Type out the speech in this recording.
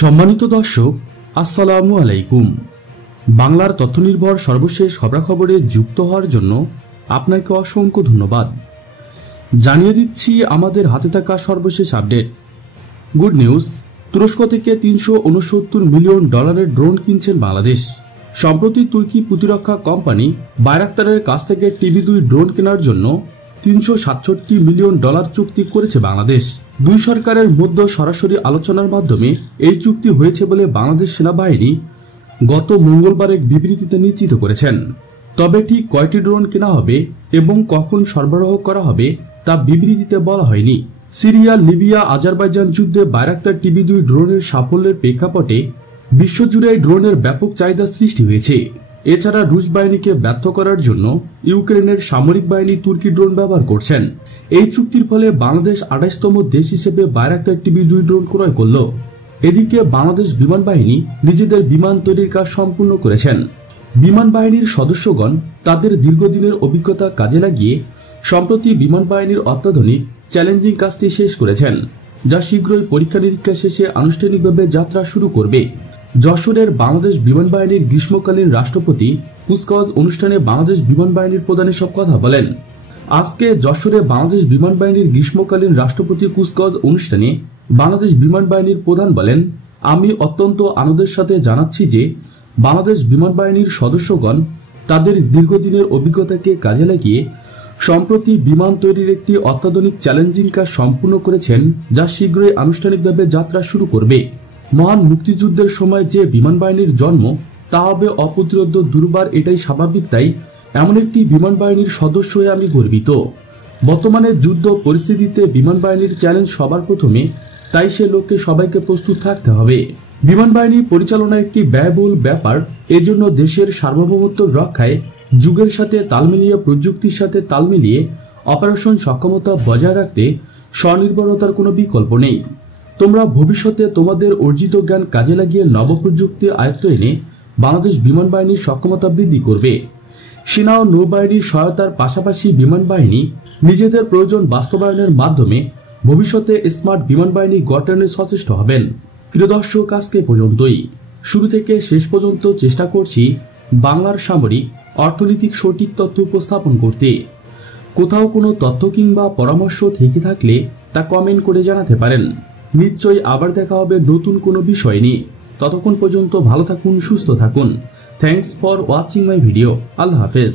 সম্মানিত দর্শক, আসসালামু আলাইকুম। বাংলার তথ্য নির্ভর সর্বশেষ খবরাখবরে যুক্ত হওয়ার জন্য আপনাকে অসংখ্য ধন্যবাদ। জানিয়ে দিচ্ছি আমাদের হাতে থাকা সর্বশেষ আপডেট। গুড নিউজ, তুরস্ক থেকে $369 মিলিয়ন ড্রোন কিনছেন বাংলাদেশ। সম্প্রতি তুর্কি প্রতিরক্ষা কোম্পানি বায়রাক্তারের কাছ থেকে TB2 ড্রোন কেনার জন্য $367 মিলিয়ন চুক্তি করেছে বাংলাদেশ। দুই সরকারের মধ্যে সরাসরি আলোচনার মাধ্যমে এই চুক্তি হয়েছে বলে বাংলাদেশ সেনাবাহিনী গত মঙ্গলবার এক বিবৃতিতে নিশ্চিত করেছেন। তবে ঠিক কয়টি ড্রোন কেনা হবে এবং কখন সরবরাহ করা হবে তা বিবৃতিতে বলা হয়নি। সিরিয়া, লিবিয়া, আজারবাইজান যুদ্ধে বায়রাক্তার TB2 ড্রোনের সাফল্যের প্রেক্ষাপটে বিশ্বজুড়ে ড্রোনের ব্যাপক চাহিদা সৃষ্টি হয়েছে। এছাড়া রুশ বাহিনীকে ব্যর্থ করার জন্য ইউক্রেনের সামরিক বাহিনী তুর্কি ড্রোন ব্যবহার করছেন। এই চুক্তির ফলে বাংলাদেশ 28তম দেশ হিসেবে বায়রাক্তার TB2 ড্রোন ক্রয় করল। এদিকে বাংলাদেশ বিমান বাহিনী নিজেদের বিমান তৈরির কাজ সম্পূর্ণ করেছেন। বিমান বাহিনীর সদস্যগণ তাদের দীর্ঘদিনের অভিজ্ঞতা কাজে লাগিয়ে সম্প্রতি বিমান বাহিনীর অত্যাধুনিক চ্যালেঞ্জিং কাজটি শেষ করেছেন, যা শীঘ্রই পরীক্ষা নিরীক্ষা শেষে আনুষ্ঠানিকভাবে যাত্রা শুরু করবে। যশোরের বাংলাদেশ বিমান বাহিনীর গ্রীষ্মকালীন রাষ্ট্রপতি কুচকাওয়াজ অনুষ্ঠানে বাংলাদেশ বিমান বাহিনীর প্রধান এসব কথা বলেন। আজকে যশোরে বাংলাদেশ বিমান বাহিনীর গ্রীষ্মকালীন রাষ্ট্রপতি কুচকাওয়াজ অনুষ্ঠানে বাংলাদেশ বিমান বাহিনীর প্রধান বলেন, আমি অত্যন্ত আনন্দের সাথে জানাচ্ছি যে বাংলাদেশ বিমান বাহিনীর সদস্যগণ তাদের দীর্ঘদিনের অভিজ্ঞতাকে কাজে লাগিয়ে সম্প্রতি বিমান তৈরির একটি অত্যাধুনিক চ্যালেঞ্জিং কাজ সম্পূর্ণ করেছেন, যা শীঘ্রই আনুষ্ঠানিকভাবে যাত্রা শুরু করবে। মহান মুক্তিযুদ্ধের সময় যে বিমান বাহিনীর জন্ম তা হবে অপ্রতিরোধ্য দুর্বার, এটাই স্বাভাবিক। তাই এমন একটি বিমান বাহিনীর সদস্য হয়ে আমি গর্বিত। বর্তমানে যুদ্ধ পরিস্থিতিতে বিমান বাহিনীর চ্যালেঞ্জ সবার প্রথমে, তাই সে লক্ষ্যে সবাইকে প্রস্তুত থাকতে হবে। বিমান বাহিনী পরিচালনা একটি ব্যয়বহুল ব্যাপার, এজন্য দেশের সার্বভৌমত্ব রক্ষায় যুগের সাথে তাল মিলিয়ে প্রযুক্তির সাথে তাল মিলিয়ে অপারেশন সক্ষমতা বজায় রাখতে স্বনির্ভরতার কোনো বিকল্প নেই। তোমরা ভবিষ্যতে তোমাদের অর্জিত জ্ঞান কাজে লাগিয়ে নবপ্রযুক্তির আয়ত্ত এনে বাংলাদেশ বিমান বাহিনীর সক্ষমতা বৃদ্ধি করবে। সেনা ও নৌবাহিনীর সহায়তার পাশাপাশি বিমান বাহিনী নিজেদের প্রয়োজন বাস্তবায়নের মাধ্যমে ভবিষ্যতে স্মার্ট বিমান বাহিনী গঠনে সচেষ্ট হবেন। প্রিয় দর্শক, আজকে পর্যন্তই। শুরু থেকে শেষ পর্যন্ত চেষ্টা করছি বাংলার সামরিক অর্থনৈতিক সঠিক তথ্য উপস্থাপন করতে। কোথাও কোনো তথ্য কিংবা পরামর্শ থেকে থাকলে তা কমেন্ট করে জানাতে পারেন। নিশ্চয়ই আবার দেখা হবে নতুন কোনো বিষয় নিয়ে। ততক্ষণ পর্যন্ত ভালো থাকুন, সুস্থ থাকুন। Thanks for watching my video. আল্লাহ হাফেজ।